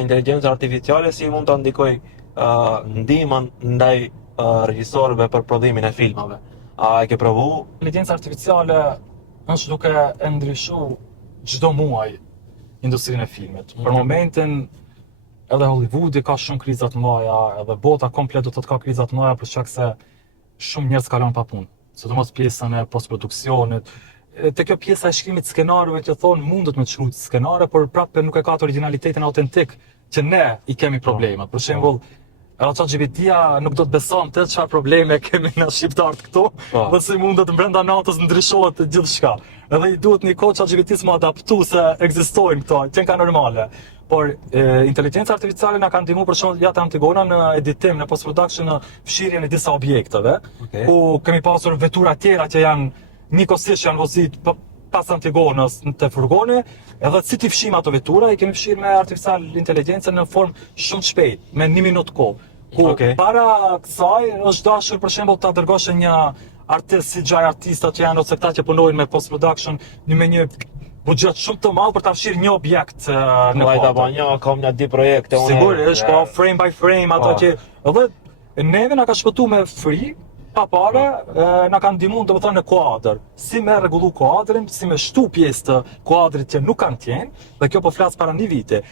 Inteligjenca artificiale si mund ta ndikoj ndihmën ndaj regjisorëve për prodhimin e filmave. A e ke provu? Inteligenca artificiale është duke e ndryshu çdo muaj industrinë e filmit. Për momentin edhe Hollywoodi ka shumë kriza të mëdha, edhe bota komplet do të ka kriza të mëdha për shkak se shumë njerëz kalon pa punë. Sidomos pjesën e postproduksionit. Te kjo pjesa e shkrimit skenarëve që thonë mundet me të shkruaj skenare, por prapë nuk e ka atë origjinalitetin autentik që ne i kemi problemet. Për shembull, ChatGPT-ja nuk do të beson të çfarë probleme kemi na shqiptarët këtu, dhe si mundet brenda natës ndryshohet gjithçka. Edhe i duhet një kohë ChatGPT-s më adaptu se ekzistojnë këto, që ka normale. Por inteligjenca artificiale na ka ndihmuar për shembull ja të Antigona në editim, në post-production, në fshirjen e disa objekteve, ku kemi pasur vetura tjera që janë njëkohësisht janë vozit pas Antigonës të furgoni, edhe si t'i fshim ato vetura, i kemi fshirë me artificial inteligjencë në formë shumë shpejt, me 1 minutë kohë. Ku para kësaj është dashur për shembull ta dërgosh një artist si gjaj artistat që janë ose këta që punojnë me post production me një buxhet shumë të madh për ta fshirë një objekt në foto. Kam një di projekte unë. Sigurisht, po frame by frame ato që edhe neve na ka shpëtuar me free pa pare, na kanë ndihmuar domethënë në kuadër. Si me rregullu kuadrin, si me shtu pjesë të kuadrit që nuk kanë tjenë, dhe kjo po flas para 1 viti.